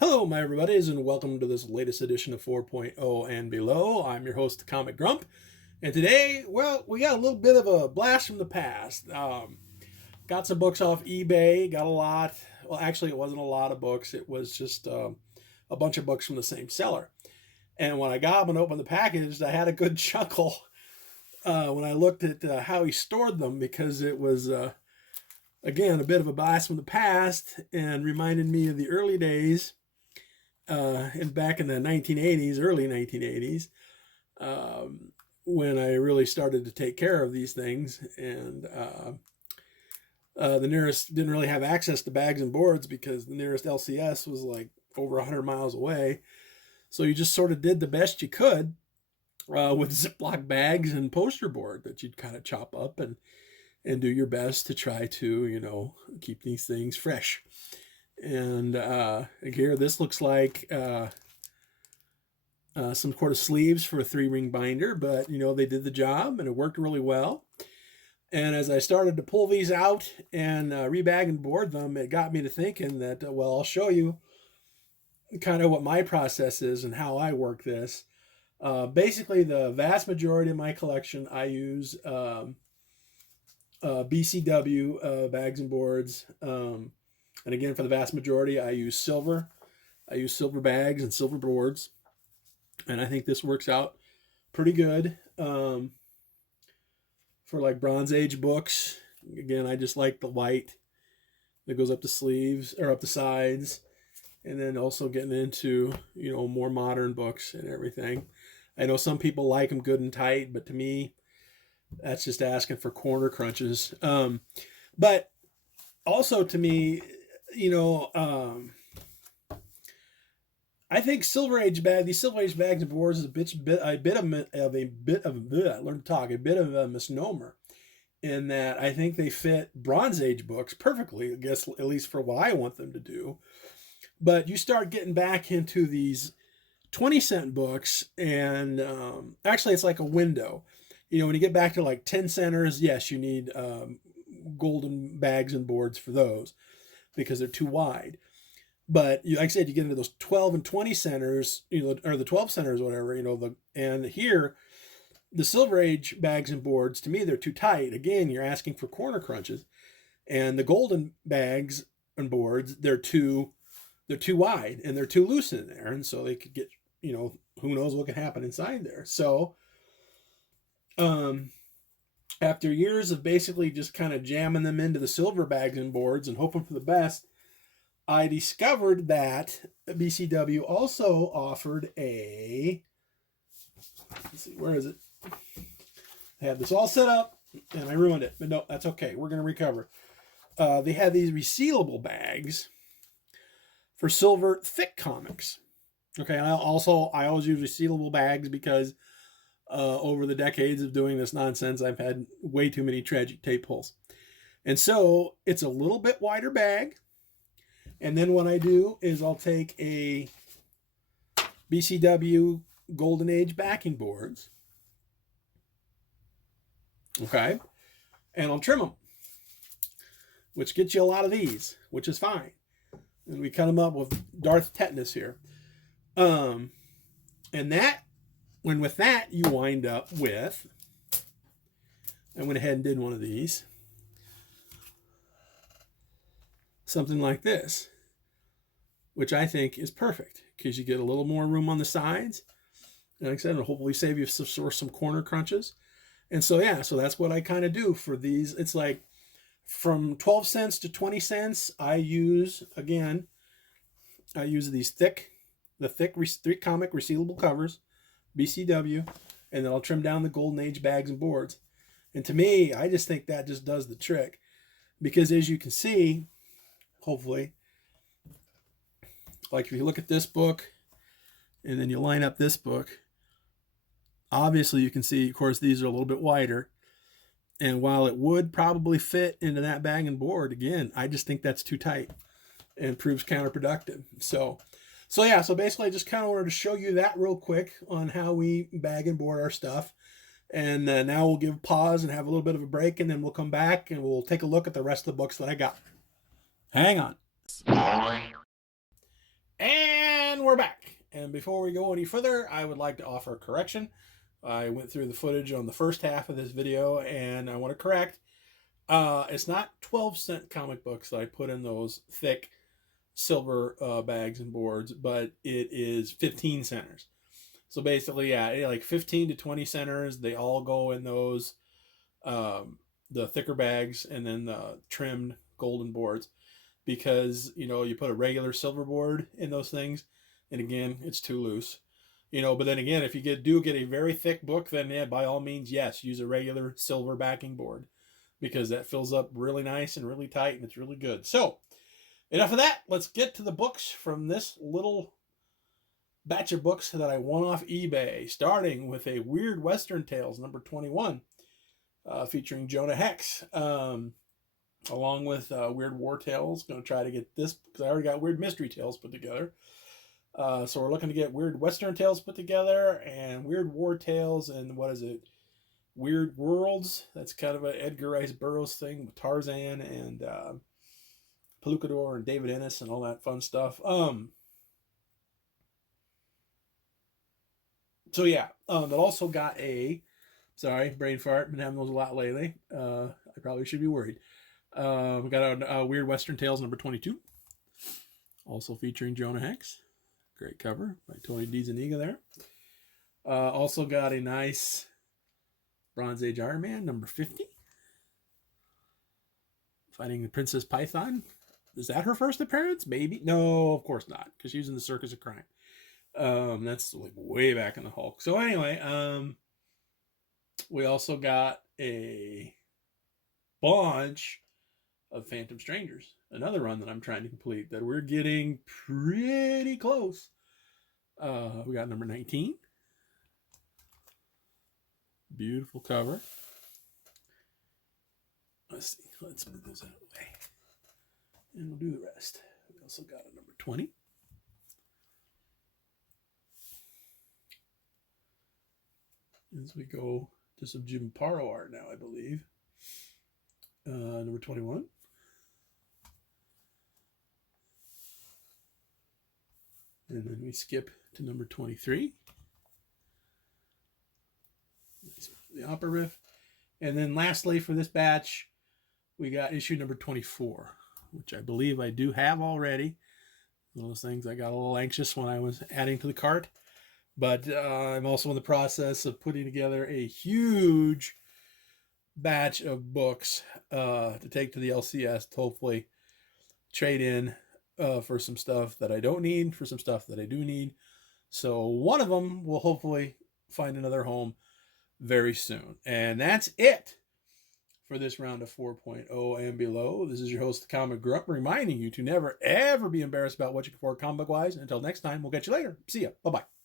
Hello, my everybody's, and welcome to this latest edition of 4.0 and Below. I'm your host, Comic Grump, and today, well, we got a little bit of a blast from the past. Got some books off eBay, got a lot. Well, actually, it wasn't a lot of books, it was just a bunch of books from the same seller. And when I got them and opened the package, I had a good chuckle when I looked at how he stored them because it was, again, a bit of a blast from the past and reminded me of the early days and back in the 1980s, early 1980s, when I really started to take care of these things. And the nearest didn't really have access to bags and boards because the nearest LCS was like over 100 miles away. So you just sort of did the best you could with Ziploc bags and poster board that you'd kind of chop up and do your best to try to, keep these things fresh. And here, this looks like some sort of sleeves for a 3-ring binder, but they did the job and it worked really well. And as I started to pull these out and rebag and board them, it got me to thinking that, well, I'll show you kind of what my process is and how I work this. Basically, the vast majority of my collection, I use BCW bags and boards. And again, for the vast majority, I use silver. I use silver bags and silver boards. And I think this works out pretty good for like Bronze Age books. Again, I just like the white that goes up the sleeves or up the sides. And then also getting into, more modern books and everything. I know some people like them good and tight, but to me, that's just asking for corner crunches. But also to me, I think these Silver Age bags and boards is a bit of a misnomer in that I think they fit Bronze Age books perfectly, I guess, at least for what I want them to do. But you start getting back into these 20-cent books, and actually it's like a window. When you get back to like 10 centers, yes, you need golden bags and boards for those because they're too wide. But like I said, you get into those 12 and 20 centers, or the 12 centers, whatever, and here, the Silver Age bags and boards, to me, they're too tight. Again, you're asking for corner crunches. And the golden bags and boards, they're too wide and they're too loose in there. And so they could get, who knows what can happen inside there. So, after years of basically just kind of jamming them into the silver bags and boards and hoping for the best, I discovered that BCW also offered let's see, where is it? I had this all set up and I ruined it, but no, that's okay. We're going to recover. They had these resealable bags for silver thick comics. Okay, and I always use resealable bags because over the decades of doing this nonsense, I've had way too many tragic tape pulls. And so it's a little bit wider bag. And then what I do is I'll take a BCW Golden Age backing boards. Okay. And I'll trim them, which gets you a lot of these, which is fine. And we cut them up with Darth Tetanus here. And with that, you wind up with, I went ahead and did one of these, something like this, which I think is perfect because you get a little more room on the sides. And like I said, it'll hopefully save you some corner crunches. And so, yeah, so that's what I kind of do for these. It's like from 12 cents to 20 cents, I use these thick 3-comic resealable covers, BCW, and then I'll trim down the Golden Age bags and boards. And to me, I just think that just does the trick. Because as you can see, hopefully, like if you look at this book and then you line up this book, obviously you can see, of course, these are a little bit wider. And while it would probably fit into that bag and board, again, I just think that's too tight and proves counterproductive. So basically I just kind of wanted to show you that real quick on how we bag and board our stuff. And now we'll give pause and have a little bit of a break, and then we'll come back and we'll take a look at the rest of the books that I got. Hang on. And we're back. And before we go any further, I would like to offer a correction. I went through the footage on the first half of this video, and I want to correct. It's not 12-cent comic books that I put in those thick silver bags and boards, but it is 15 centers. So basically, yeah, like 15 to 20 centers, they all go in those, the thicker bags, and then the trimmed golden boards. Because, you know, you put a regular silver board in those things, and again, it's too loose. You know, but then again, if you do get a very thick book, then yeah, by all means, yes, use a regular silver backing board, because that fills up really nice and really tight, and it's really good. So, enough of that. Let's get to the books from this little batch of books that I won off eBay, starting with a Weird Western Tales number 21, featuring Jonah Hex. Along with Weird War Tales. Going to try to get this, because I already got Weird Mystery Tales put together. So we're looking to get Weird Western Tales put together, and Weird War Tales, and what is it? Weird Worlds. That's kind of an Edgar Rice Burroughs thing with Tarzan and Pelucador and David Ennis and all that fun stuff. So yeah, that also got a, sorry, brain fart, been having those a lot lately. I probably should be worried. We got a Weird Western Tales number 22, also featuring Jonah Hex. Great cover by Tony DiZuniga there. Also got a nice Bronze Age Iron Man number 50, fighting the Princess Python. Is that her first appearance? Maybe. No, of course not, because she was in the Circus of Crime. That's like way back in the Hulk. So anyway, we also got a bunch of Phantom Strangers, another run that I'm trying to complete that we're getting pretty close. We got number 19. Beautiful cover. Let's see. Let's move those out of the way, and we'll do the rest. We also got a number 20. As we go to some Jim Aparo art now, I believe. Number 21. And then we skip to number 23. The opera riff. And then lastly for this batch, we got issue number 24, which I believe I do have already. One of those things I got a little anxious when I was adding to the cart. But I'm also in the process of putting together a huge batch of books to take to the LCS to hopefully trade in for some stuff that I don't need, for some stuff that I do need. So one of them will hopefully find another home very soon. And that's it for this round of 4.0 and below. This is your host, the Comic Grump, reminding you to never, ever be embarrassed about what you can afford comic book-wise. Until next time, we'll catch you later. See ya. Bye-bye.